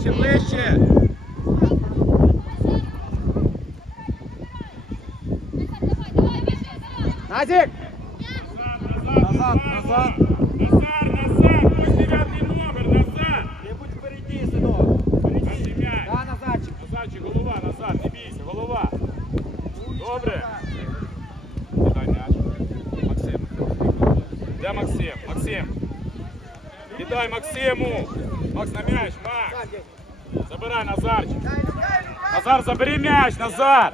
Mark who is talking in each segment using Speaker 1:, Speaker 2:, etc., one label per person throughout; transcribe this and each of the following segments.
Speaker 1: Ближче, ближче. Назик! Назад, назад.
Speaker 2: Назар, назад, ось дев'ятий номер, назад.
Speaker 1: Не будь впереді, синок.
Speaker 2: Перший м'яч.
Speaker 1: Да, назадчик.
Speaker 2: Назадчик, голова, назад, не бійся, голова. Добре. Віддай м'яч. Максим. Де Максим? Максим. Віддай Максиму. Макс на м'яч, Макс. Забирай Назарчик. Назар, забери м'яч, Назар.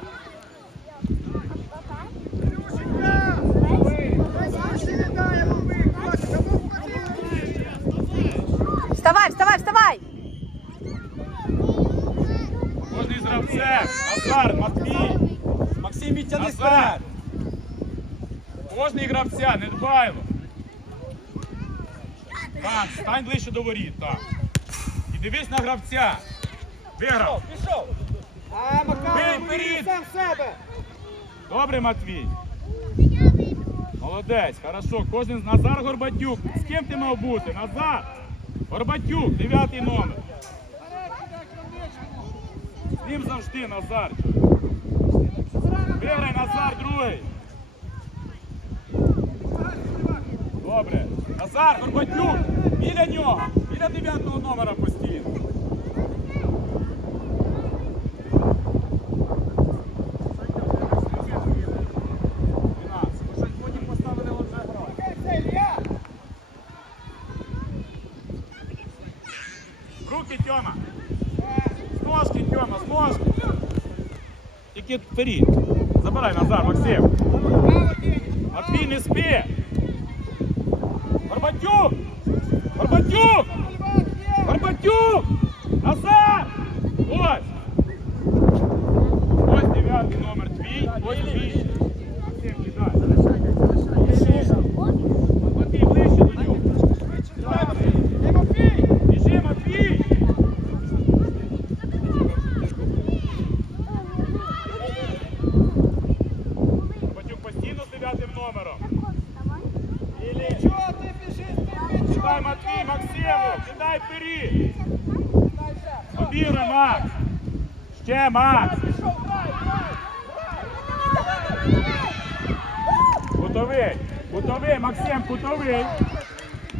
Speaker 3: Вставай, вставай, вставай!
Speaker 2: Кожний з гравцем. Назар, Матвій.
Speaker 1: Максим, відтягни
Speaker 2: Назад.
Speaker 1: вперед.
Speaker 2: Кожний гравця, не дбайло. Так, стань ближче до воріт, так. І дивись на гравця. Виграв.
Speaker 1: Пішов. А, Макар,
Speaker 2: вперед.
Speaker 1: сам себе.
Speaker 2: Добре, Матвій. Молодець, хорошо. Кожен Назар Горбатюк. З ким ти мав бути? Назар. Горбатюк, дев'ятий номер. З ним завжди Назар. Виграй Назар, другий. Добре. Назар, Горбатюк. Біля нього. Біля дев'ятого номера постійно. Дванадцять. Щось потім поставили от вже грати. Руки, Тьома. З ножки, Тьома, з ножки. Тільки вперед. Забирай назад, Максим. Матвій, не спи. Горбатюк! Горбатюк! Горбатюк! Назар! Ось! Ось дев'ятий номер твій, ось твій. Максим, кидай. Матвій, ближче до нього. Біжи, Матвій! Батюк постійно з дев'ятим номером.
Speaker 1: Чого ти біжиш?
Speaker 2: Кидай, Матвій, Максиму! Кидай вперед! Обіруй, Макс! Ще, Макс! Кутовий! Кутовий, Максим, кутовий!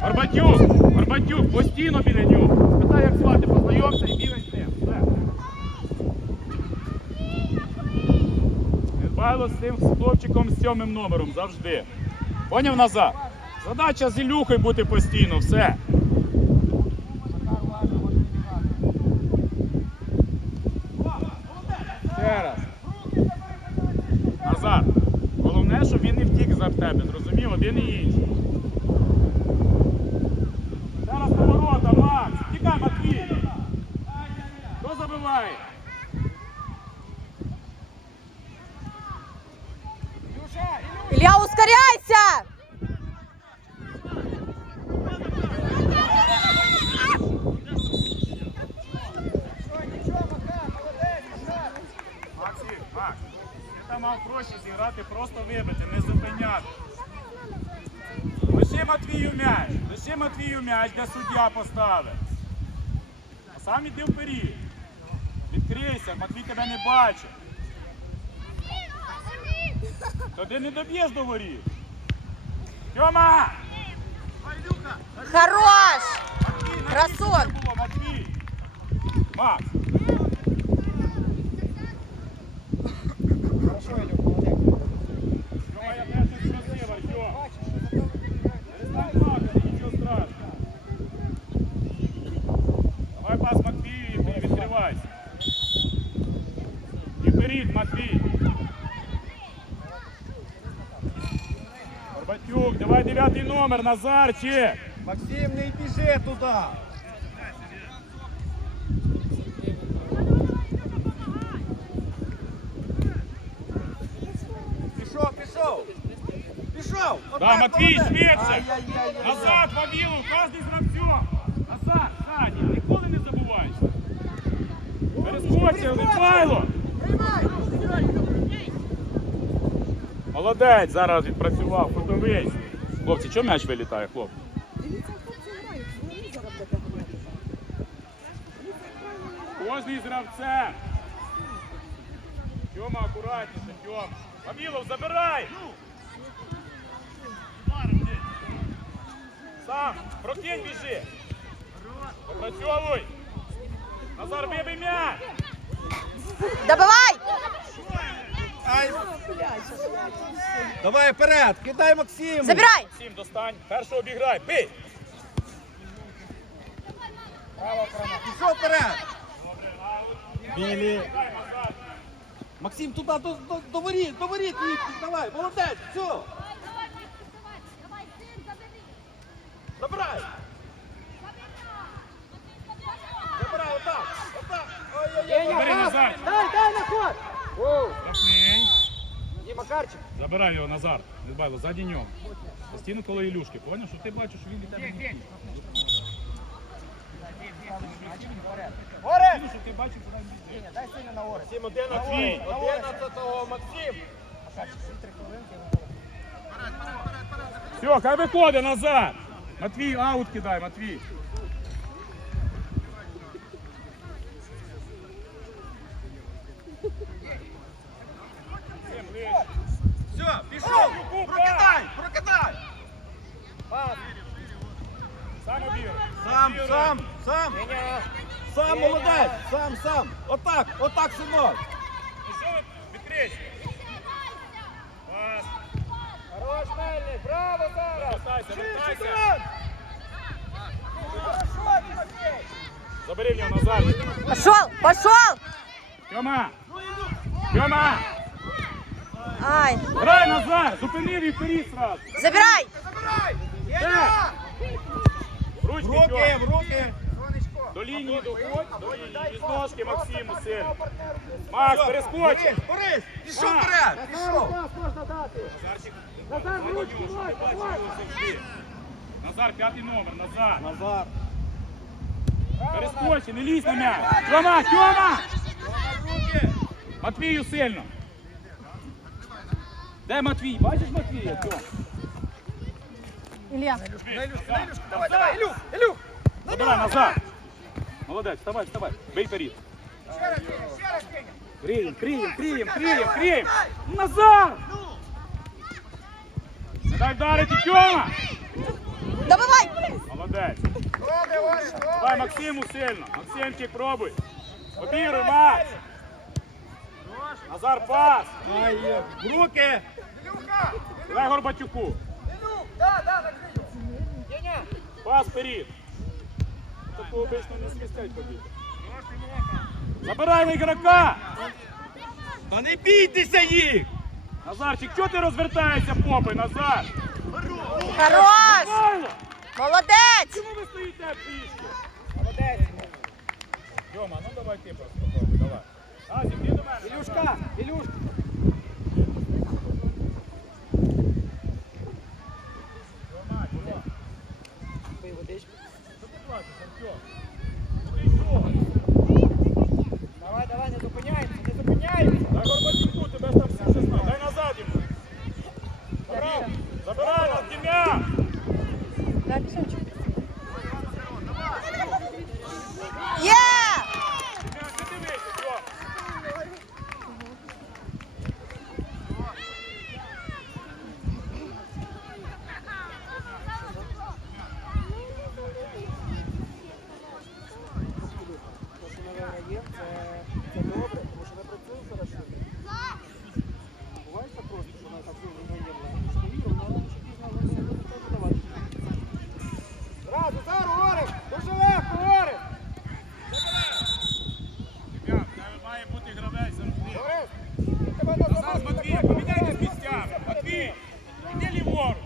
Speaker 2: Горбатюк! Горбатюк, постійно біля нього! Питай, як звати, познайомся і бігай з ним. З цим хлопчиком з сьомим номером завжди. Поняв назад? Задача з Ілюхою бути постійно, все. Ще раз. Назад. Головне, щоб він не втік за тебе, зрозумів? Один і інший. Зараз поворота, Макс. Тікай, Матвій. Хто забиває?
Speaker 3: Ілля, ускоряйся!
Speaker 2: Максим, Макс, ти там мав проще зіграти, просто вибити, не зупиняти. Лише Матвію м'яч, лише Матвію м'яч, де суддя поставив. А сам іди вперед. Відкрийся, Матвій тебе не бачить. Тоді не доб'єш до воріт. Тьома!
Speaker 3: Хорош!
Speaker 2: Було, Матвій! Макс,
Speaker 1: Хорошо, Ілюк, молодець.
Speaker 2: Тьома, я теж не красива, Тьома. Перестань плакати, нічого страшного. Давай пас Матвію і відкривайся. І вперед, Матвій. Горбатюк, давай дев'ятий номер, Назарчик.
Speaker 1: Максим, не біжи туди. Пішов, пішов. Пішов.
Speaker 2: Да, Матвій, швидше. Назад, Вавілов, кожен з гравцем. Назад, Саня, ніколи не забувайся. Перескочив, Михайло. Молодець, зараз відпрацював, ходовий. Хлопці, чого м'яч вилітає,
Speaker 4: говорити.
Speaker 2: Кожний з гравцем. Тьома, акуратніше, Тьома. Вавілов, забирай! Сам, прокинь біжи. Попрацьовуй. Назар, вибий м'яч.
Speaker 3: Добивай!
Speaker 1: Ай. Давай вперед, кидай Максиму.
Speaker 3: Забирай!
Speaker 2: Максим, достань. Першого обіграй. Бий.
Speaker 1: Пішов вперед. Білі. Максим, туди, до, до, до воріт, до воріт їх, давай, молодець, все. Забирай. Забирай, отак, отак. Ой-ой-ой. Дай, дай на ход. О,
Speaker 2: Штрафний.
Speaker 1: Діма Карчик.
Speaker 2: Забирай його, Назар. Недбайло, ззаді нього. Постійно коло Ілюшки. Поняв, що ти бачиш, що він від тебе. не
Speaker 1: Горе.
Speaker 2: Що ти бачиш, куди він біжить.
Speaker 1: Дай сильно на
Speaker 2: Матвій.
Speaker 1: 11-го, Максим.
Speaker 2: Все, хай виходить назад. Матвій, аут кидай, Матвій. Всім ближче.
Speaker 1: Все, пішов. Прокидай, прокидай.
Speaker 2: Сам обіграй.
Speaker 1: Сам,
Speaker 2: Обіграй.
Speaker 1: сам, сам. Сам молодець, сам, сам. Отак, отак, синок.
Speaker 2: Ну що ви, відкрийся. Пас.
Speaker 1: Хорош, Мельник, браво зараз.
Speaker 2: Вертайся, вертайся. Забери в нього назад.
Speaker 3: Пошел! Пошел!
Speaker 2: Тьома! Тьома!
Speaker 3: Ай!
Speaker 2: Грай назад! Зупинив і вперед сразу!
Speaker 3: Забирай!
Speaker 2: Так!
Speaker 1: В
Speaker 2: Ручки,
Speaker 1: руки, в руки.
Speaker 2: До лінії доходь, до лінії. Із ножки Максиму сильно. Макс, перескочи!
Speaker 1: Борис, Борис, пішов вперед, пішов.
Speaker 2: Назарчик, Назар, ручки, Назар, п'ятий номер, Назар.
Speaker 1: Назар.
Speaker 2: Перескочи, не лізь на м'яч. Тьома, Тьома! Матвію сильно. Де Матвій? Бачиш Матвія? Тьом?
Speaker 3: Илья.
Speaker 1: Давай, давай, Ілюх, Ілюх.
Speaker 2: Забирай назад. Молодець, вставай, вставай. Бей вперед. Криєм, криєм, криєм, криєм, криєм. Назад! Не дай вдарити, Тьома!
Speaker 3: Добивай!
Speaker 2: Молодець. Давай Максиму сильно. Максимчик, пробуй. Обіруй, Макс. Назар, пас.
Speaker 1: Руки.
Speaker 2: Дай Горбатюку. Пас вперед. Такого обично не свистять побіг. Забирай на ігрока.
Speaker 1: Та не бійтеся їх.
Speaker 2: Назарчик, чого ти розвертаєшся попи, Назар?
Speaker 3: Хорош! Молодець!
Speaker 2: Чому ви стоїте пішки? Молодець. Йома, ну давай ти просто попробуй, давай. Азі, ти до мене.
Speaker 1: Ілюшка, Ілюшка.
Speaker 2: Йома, Йома. Ти що?
Speaker 1: Давай, давай, не зупиняйся, не зупиняйся.
Speaker 2: Дай Горбатюку, тебе там все вже. Дай назад йому. Забирай, Забирай нас, Дім'я.
Speaker 3: Є!
Speaker 2: Дім'я, ти дивися, Йома.
Speaker 1: Це добре, тому що ми працюємо хорошо. Буває просто, що нас абсолютно не є. але чи пізно вони не будуть теж давати. Зразу, зараз, Орес! Дуже легко, Орес!
Speaker 2: Дім'я, в тебе має бути гравець завжди.
Speaker 1: Орес! Тебе на
Speaker 2: Назад, Матвій, поміняйтесь місцями. Матвій, іди ліворуч.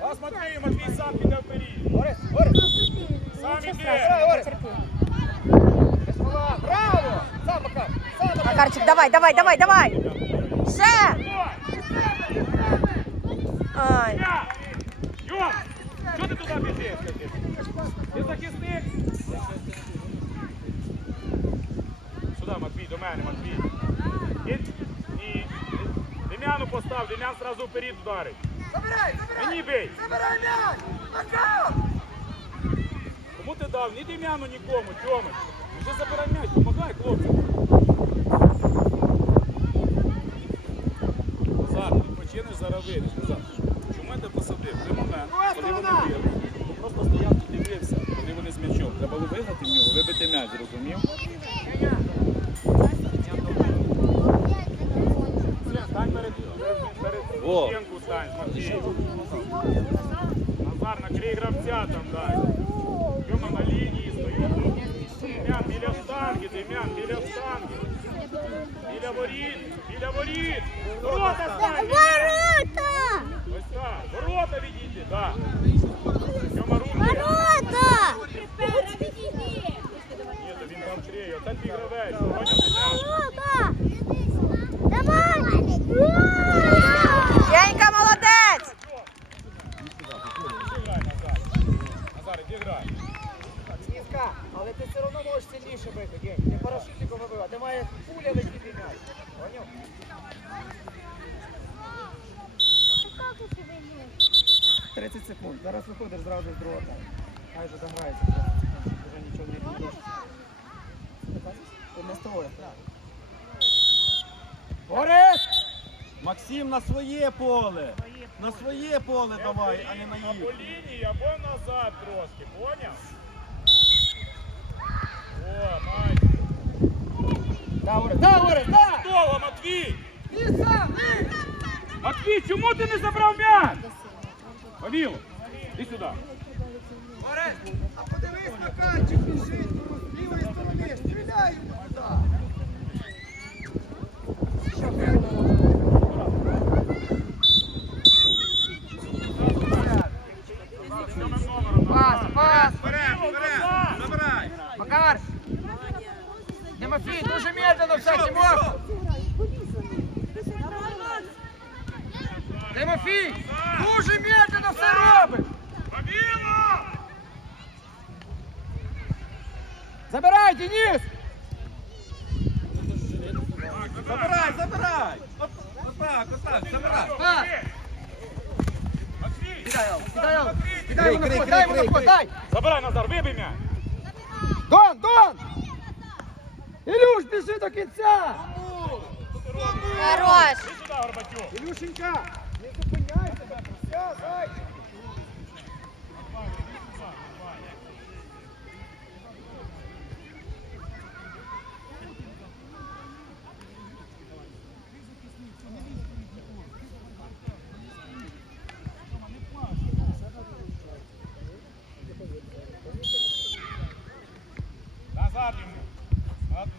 Speaker 2: Пас Матвію, Матвій сам піде вперед.
Speaker 1: Орес, Орес!
Speaker 2: Сам іде.
Speaker 1: Давай, Орес! Без гола. Браво! Сам, Макар! Сам, Макар!
Speaker 3: Макарчик, давай, давай, давай, давай! Ще! Ай!
Speaker 2: Я! Йом! Що ти туди біжиш? Ти захисник? Сюди, Матвій, до мене, Матвій. Ні. Ні. Дем'яну постав, Дем'ян зразу вперед вдарить.
Speaker 1: Забирай, забирай!
Speaker 2: Мені бий.
Speaker 1: Забирай м'яч! Макар!
Speaker 2: Кому ти дав? Ні Дем'яну, нікому, Тьомич. Вже забирай м'яч, помагай, хлопці. Відпочинеш, зараз. Назар, чому я посадив? Ти момент, коли вони били. Ти просто стояв і дивився, коли вони з м'ячом. Треба було вигнати в нього, вибити м'яч, зрозумів? Стань перед, перед стінку стань, Матвій. Назар, накрий гравця там, дай. Тьома на лінії стоїть. Дем'ян, біля штанги, Дем'ян, біля штанги. Біля воріт, біля воріт. Ворота! Ось так, ворота відійди, так. Тьома руки.
Speaker 4: Ворота!
Speaker 2: Ні, то він там криє. Оце твій гравець. Поняв, Дем'ян?
Speaker 4: Ворота! Давай!
Speaker 3: Женька, молодець!
Speaker 2: Іди грай, Назар. Назар, іди грай.
Speaker 5: Снізка, але ти все одно можеш сильніше бити, Гень. Не парашутиком вибив, а ти маєш пуля летіти м'яч. Поняв? 30 секунд. Зараз виходиш зразу з другого тайму. Хай же там грається 30 секунд. Вже нічого не будеш. Тут не стоїть. Борис!
Speaker 1: Максим на своє поле. На своє поле давай, а не на
Speaker 2: Або
Speaker 1: їх.
Speaker 2: лінії, або назад трошки, поняв? О, майже.
Speaker 5: Борис, да, Борис!
Speaker 2: Готово, Матвій!
Speaker 5: Сам!
Speaker 2: Матвій, чому ти не забрав м'яч? Павіло, іди сюди.
Speaker 5: Борис, а подивись на картик, біжить з лівої сторони, стріляй йому туди! Що ти?
Speaker 2: Сьомим номером.
Speaker 5: Пас, пас!
Speaker 1: Вперед, вперед, забирай.
Speaker 5: Макар! Тимофій, дуже медленно все, Тимох! Тимофій! Дуже медленно все робиш!
Speaker 2: Павіло!
Speaker 5: Забирай, Денис!
Speaker 1: Забирай, забирай. От- Отак, отак, забирай.
Speaker 5: Кидай, Ал, кидай, Ал. Кидай
Speaker 1: Крий,
Speaker 5: на ход, дай йому на ход, дай!
Speaker 2: Забирай, Назар, вибий м'яч.
Speaker 5: Дон, Дон! Ілюш, біжи до кінця!
Speaker 3: Хорош!
Speaker 5: Ілюшенька, не зупиняйся, до кінця,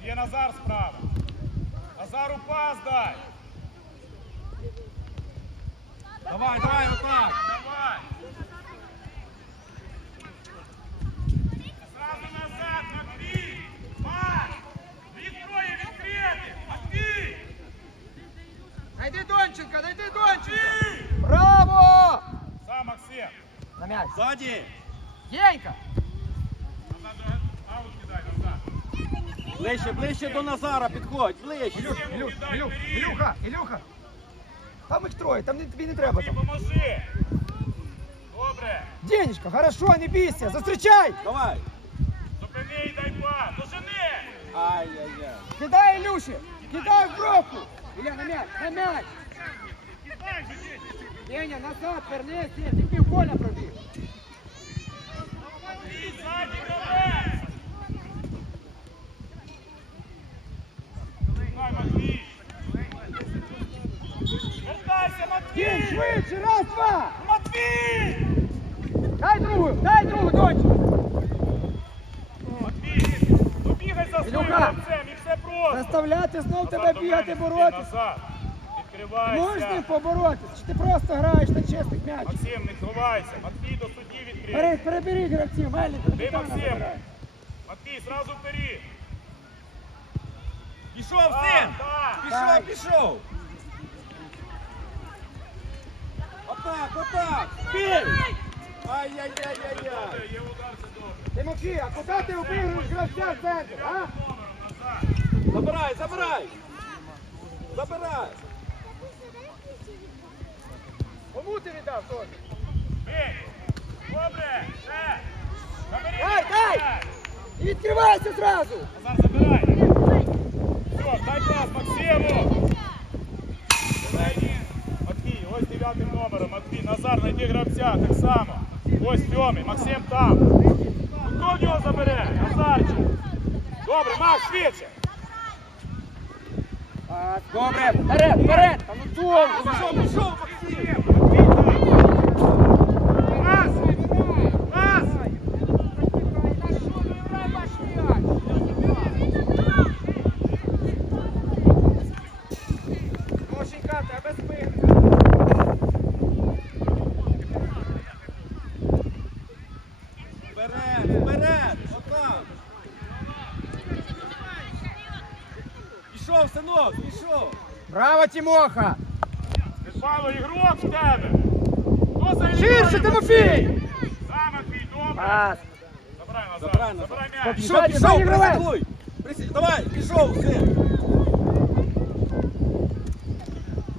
Speaker 2: Є Назар справа. Назару пас дай.
Speaker 1: Давай, давай, отак.
Speaker 2: Давай. Зразу назад, Матвій. Пас. Відкроє відкрити. Матвій.
Speaker 5: Найди Донченка, найди Донченка! Браво!
Speaker 2: Сам Максим.
Speaker 5: На м'яч.
Speaker 1: Ззаді.
Speaker 5: Денька!
Speaker 1: Ближче, ближче до Назара підходь, ближче.
Speaker 5: Ілюш, Ілюш, Ілюх, Ілюха, Ілюха! Там їх троє, там не- тобі не треба
Speaker 2: Ти
Speaker 5: там.
Speaker 2: поможи. Добре.
Speaker 5: Денечка, хорошо, не бійся, зустрічай!
Speaker 1: Давай.
Speaker 2: Зупини і дай пас. Дожени.
Speaker 1: Ай-яй-яй.
Speaker 5: Кидай, Ілюші! Кидай в бровку! Ілля, на м'яч, на м'яч!
Speaker 2: Кидай же дітей.
Speaker 5: Деня, назад, вернись, ні, ти пів поля пробіг.
Speaker 2: Матвій, ззаді Вертайся,
Speaker 5: швидше, раз, два!
Speaker 2: Матвій.
Speaker 5: Дай другу, дай другу, дочку!
Speaker 2: Матвій, добігай за своїм
Speaker 5: Ілюха.
Speaker 2: гравцем і все просто.
Speaker 5: Заставляти знов тебе
Speaker 2: Назад
Speaker 5: бігати,
Speaker 2: мене,
Speaker 5: боротися.
Speaker 2: Назад.
Speaker 5: Можеш
Speaker 2: Відкривайся.
Speaker 5: чи ти просто граєш на чесних м'ячах?
Speaker 2: Максим, не ховайся. Матвій до судді відкрив.
Speaker 5: Бери, перебери гравців, Мельник,
Speaker 2: Ти,
Speaker 5: капітана
Speaker 2: Максим. Матвій, зразу вперед.
Speaker 1: Пішов
Speaker 2: Так,
Speaker 1: син.
Speaker 2: так.
Speaker 1: Пішов, пішов. Отак, отак. Бій. Ай-яй-яй-яй-яй.
Speaker 5: Тимофій, а куди ти обігруєш гравця в центр, а?
Speaker 1: Забирай, забирай. Забирай.
Speaker 5: Кому ти віддав, Тоні?
Speaker 2: Добре. Ще. Забери
Speaker 5: Дай, дай! І відкривайся зразу!
Speaker 2: Назар, забирай. Все, дай пас Максиму. Зелені. Матвій, ось дев'ятим номером. Матвій, Назар, знайди гравця, так само. Ось сьомий, Максим там. Хто в нього забере? Назарчик. Добре, Макс, швидше.
Speaker 5: Добре, вперед, вперед! Ну довго!
Speaker 1: Пішов, пішов,
Speaker 5: Браво, Тимоха!
Speaker 2: Степано, ігрок в тебе. Хто за
Speaker 5: Ширше, Тимофій!
Speaker 2: Сам Матвій, добре.
Speaker 5: Пас!
Speaker 2: Забирай назад.
Speaker 1: Забирай назад.
Speaker 2: Забирай м'яч.
Speaker 1: Пішов,
Speaker 5: Ззаді,
Speaker 1: пішов,
Speaker 5: ззаді гравець.
Speaker 1: присягуй! Присі- Давай, пішов, син!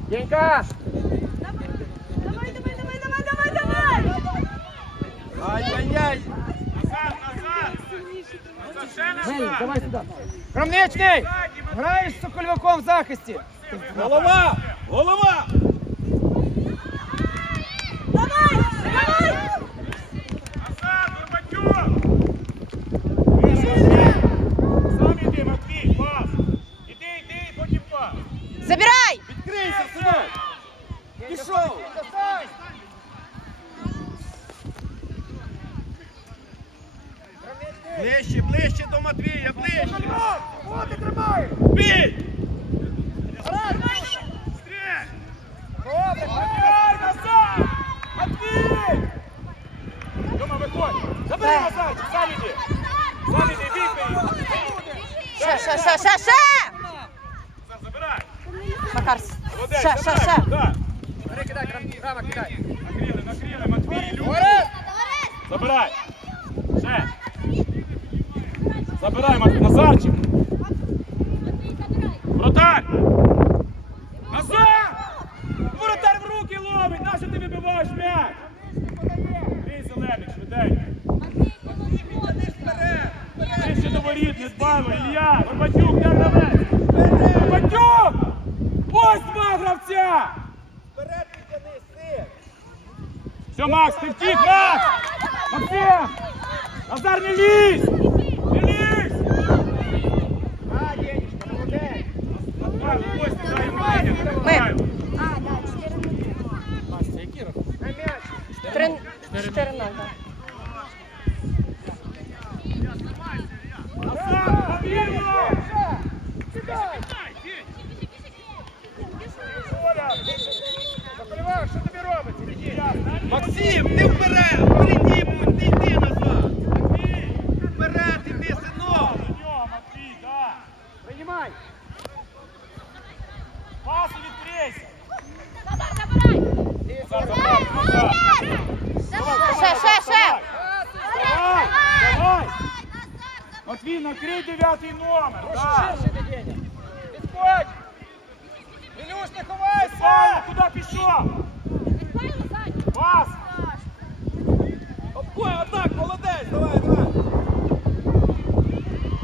Speaker 5: Денька!
Speaker 3: Давай, давай, давай, давай, давай, давай!
Speaker 1: Ай-яй-яй!
Speaker 2: Назад, назад. Назад, ще
Speaker 5: Мелі,
Speaker 2: назад.
Speaker 5: давай сюди! Кромничний! Граєш з Сокольваком в захисті!
Speaker 1: Голова! Голова!
Speaker 3: Давай, давай!
Speaker 2: Назад, Горбатюк. Сам іди, Матвій, пас. Іди, іди, потім пас.
Speaker 3: Забирай!
Speaker 1: Відкрийся, синок! Пішов! Ближче, ближче до Матвія, ближче!
Speaker 5: О, ти тримаєш!
Speaker 1: Бій!
Speaker 2: Стрій!
Speaker 5: Добре!
Speaker 2: Ай, назад! Матвій! Дома, виходь. Забери назад, сам іди. Сам іди, бігай.
Speaker 3: Ще, ще, ще, ще, ще!
Speaker 2: Забирай.
Speaker 3: Макар, ще,
Speaker 5: кидай!
Speaker 2: Накрили, накрили, Матвій, Люк. Забирай. Ще. Забирай, Матвій, Назарчик. Вратарь! Назар! Воротар в руки ловить! Нащо ти вибиваєш м'яч? Бій зелений, швиденько. Ближче до воріт, не дбаймо, Ілля! Горбатюк, де гравець? Горбатюк! Ось два гравця!
Speaker 1: Вперед підтяни, син!
Speaker 2: Все, Макс, ти втік, Макс! Максим! Назар, не лізь! Не лізь!
Speaker 5: А, Денечка, молодець!
Speaker 2: Назар, ось ти дай йому вийняти.
Speaker 3: Ми.
Speaker 5: На м'яч!
Speaker 3: Три, чотири, ноль, да.
Speaker 2: Назар, повільно!
Speaker 5: Кидай!
Speaker 2: Оля!
Speaker 5: Сокольвак, що тобі робиться? Іди.
Speaker 1: Максим, ти вперед! Впереді будь, не йди назад! Вперед, іди, синок!
Speaker 2: До нього, Матвій, да!
Speaker 5: Приймай!
Speaker 2: Пасу відкрийся!
Speaker 5: Ти
Speaker 2: Назар, забрав, Назар!
Speaker 3: Ще, ще, ще!
Speaker 2: Давай! Давай! Матвій, накрий дев'ятий номер!
Speaker 5: Підходь! Ілюш, не ховайся!
Speaker 2: куди пішов? Пас!
Speaker 1: Ой, отак, молодець, давай, давай!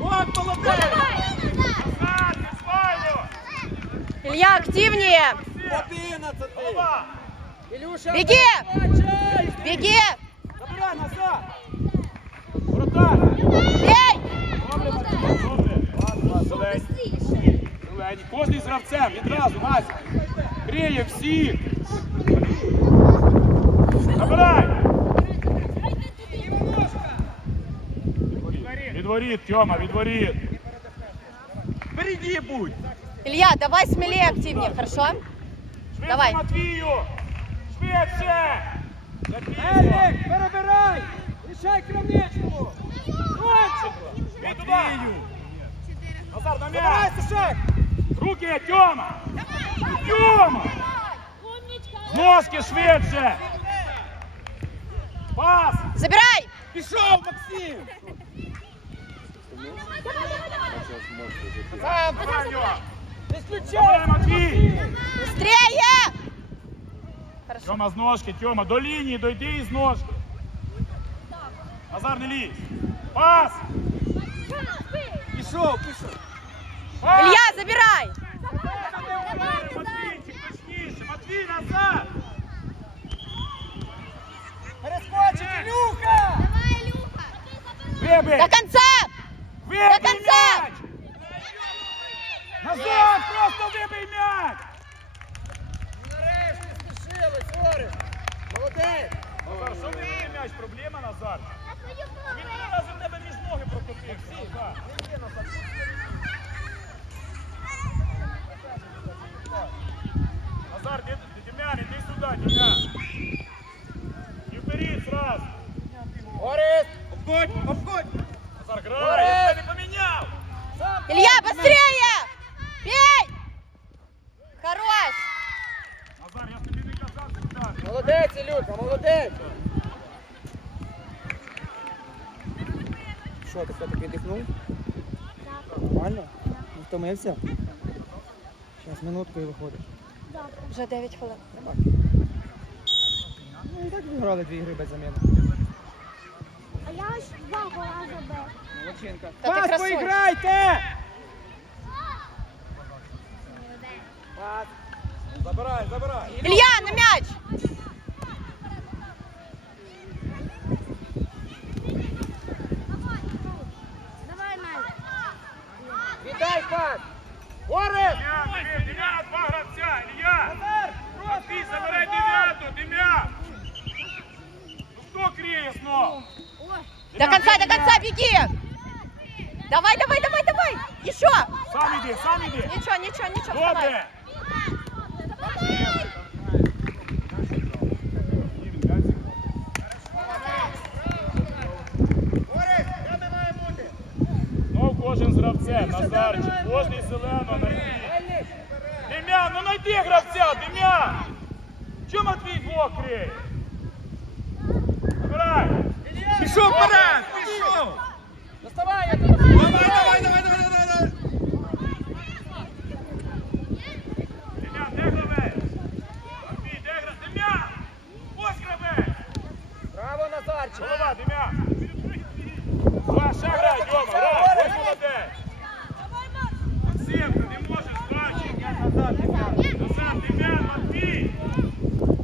Speaker 1: От, молодець!
Speaker 2: Назад, Михайло!
Speaker 3: Илья, активнее!
Speaker 1: Одинадцятий!
Speaker 5: Ілюша!
Speaker 3: Беги! Беги!
Speaker 2: Забирай назад! Вратар!
Speaker 3: Бей!
Speaker 2: Добре, Матвій, добре. Зелені. Зелені. Кожний з гравцем, відразу, Вася. Криє всіх. Забирай! Відворіт, Тьома, відворіт.
Speaker 1: Впереді будь!
Speaker 3: Илья, давай смелее, активнее, хорошо?
Speaker 2: Швидше,
Speaker 3: Давай.
Speaker 2: Матвію! Швидше!
Speaker 5: Елік, перебирай! Рішай крамничку!
Speaker 2: Туди! Назар, на
Speaker 5: Забирай,
Speaker 2: м'яч!
Speaker 5: Сашек!
Speaker 2: Руки, Тьома! Тьома! Ножки швидше! Пас!
Speaker 3: Забирай!
Speaker 1: Пішов, Максим!
Speaker 5: Сам!
Speaker 2: Давай, Тьома!
Speaker 5: Не
Speaker 2: Забирай,
Speaker 5: включай!
Speaker 2: Матвій!
Speaker 3: Быстрее! Хорошо.
Speaker 2: Тьома з ножки, Тьома, до лінії, дойди із ножки. Назар, не лізь. Пас!
Speaker 1: Пішов, пішов.
Speaker 2: Пас!
Speaker 3: Илья, забирай!
Speaker 2: Матвійчик, точніше! Матвій, назад!
Speaker 5: Перескочить, Ілюха!
Speaker 2: Вибий!
Speaker 3: До конца!
Speaker 2: Вибий
Speaker 3: До конца!
Speaker 2: м'яч! Назад! Просто вибий м'яч!
Speaker 5: Нарешті спішили, Сориш! Молодець!
Speaker 2: Назар, що вибий м'яч? Проблема, Назар? Він три рази в тебе між ноги прокотився. Назар. Назар, ді- ді- Дем'ян, іди сюди, Дем'ян. І вперед сразу.
Speaker 5: Орес!
Speaker 1: Обходь, обходь.
Speaker 2: Назар, грай, я тебе поміняв.
Speaker 3: Илья, быстрее! Бей! Хорош!
Speaker 2: Назар, я ж тобі не казав сюди.
Speaker 5: Молодець, Ілюха, молодець! Що, ти все-таки віддихнув? Нормально? Не втомився? Зараз минутку і виходиш.
Speaker 3: Вже 9 хвилин.
Speaker 5: Ну і так грали дві гри без заміни.
Speaker 4: А я аж два гола забив.
Speaker 5: Молодчинка.
Speaker 3: Та ти
Speaker 5: Пас поіграйте! Пас.
Speaker 1: Забирай, забирай.
Speaker 3: Илья, на мяч!
Speaker 4: Давай, Надя.
Speaker 5: Віддай пас! Орес!
Speaker 2: Дем'ян, Дем'ян, Дем'ян, два гравця. Ілля! Матвій, забирай дев'яту, Дем'ян! Ну хто криє знов?
Speaker 3: До конца, до конца, беги! Давай, давай, давай, давай! Еще!
Speaker 2: Сам іди, сам іди.
Speaker 3: Ничего, ничего, ничего.
Speaker 2: Добре. Ну, кожен з гравцем, Назарчик, кожний зелено найди. Дем'ян, ну найди гравця, Дем'ян! Чому Матвій двох криє? Забирай!
Speaker 1: Пішов вперед, пішов.
Speaker 5: Доставай, я тебе
Speaker 1: Давай, давай, давай, давай, давай, давай.
Speaker 2: Дем'ян, де гравець? Матвій, де гравець? Дем'ян! Ось гравець!
Speaker 5: Браво, Назарчик!
Speaker 2: Голова, Дем'ян! Два, ще грай, Дьома, грай! Ось молодець! Максим, ти не можеш бачити! Назад, Дем'ян! Назад, Дем'ян, Матвій!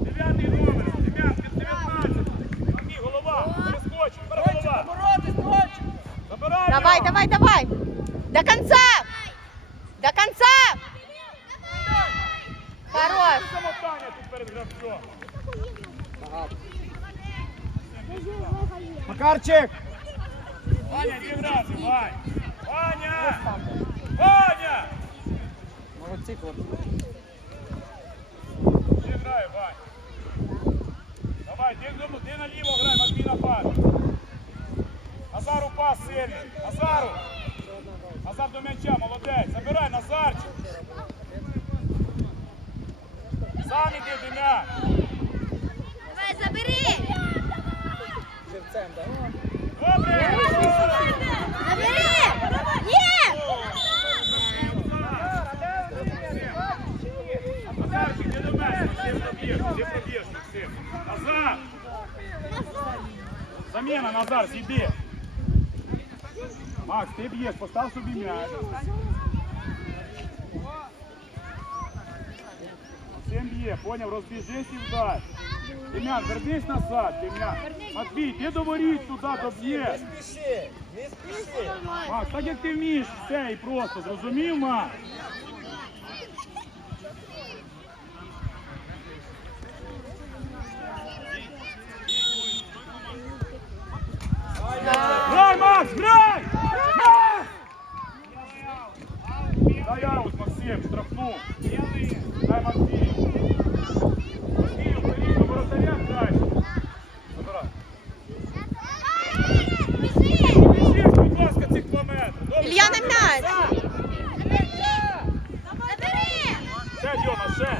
Speaker 2: Дев'ятий номер, Дем'ян, під 19! Матвій, голова! Перескочив, тепер голова!
Speaker 5: Боротись, Трончик!
Speaker 2: Забирай
Speaker 3: Давай,
Speaker 2: його!
Speaker 3: давай, давай! До конца! До конца! Хорош!
Speaker 2: Замотання тут перед гравцем!
Speaker 5: Макарчик!
Speaker 2: Ваня, грати, Вань! Ваня! Ваня!
Speaker 5: Молодці, хлопці.
Speaker 2: Ти грай, Вань. Давай, ти, ну, ти наліво грай, Матвій на пас. Назару пас сильний. Назару. Назар до м'яча, молодець. Забирай, Назарчик. Сам іди, Дем'ян.
Speaker 4: Давай, забери.
Speaker 5: Живцем, так?
Speaker 2: Добре.
Speaker 4: Забери. Є.
Speaker 2: Назарчик, ти до мене. Ти проб'єш, ти проб'єш, Максим. Назар. Заміна, Назар, зійди. Макс, ти б'єш, постав собі м'яч. Максим б'є, поняв, розбіжись і вдай. Дем'ян, вернись назад, Дем'ян. Матвій, ти до воріт туди доб'єш.
Speaker 5: спіши! Не спіши!
Speaker 2: Макс, так як ти вмієш, все і просто, зрозумів, Макс? Грай, Макс, грай! Грай! Дай аут, Максим, штрафну. Дай Матвію.
Speaker 3: Ілья на!
Speaker 2: Забери!
Speaker 3: Ще,
Speaker 2: Йома, ще!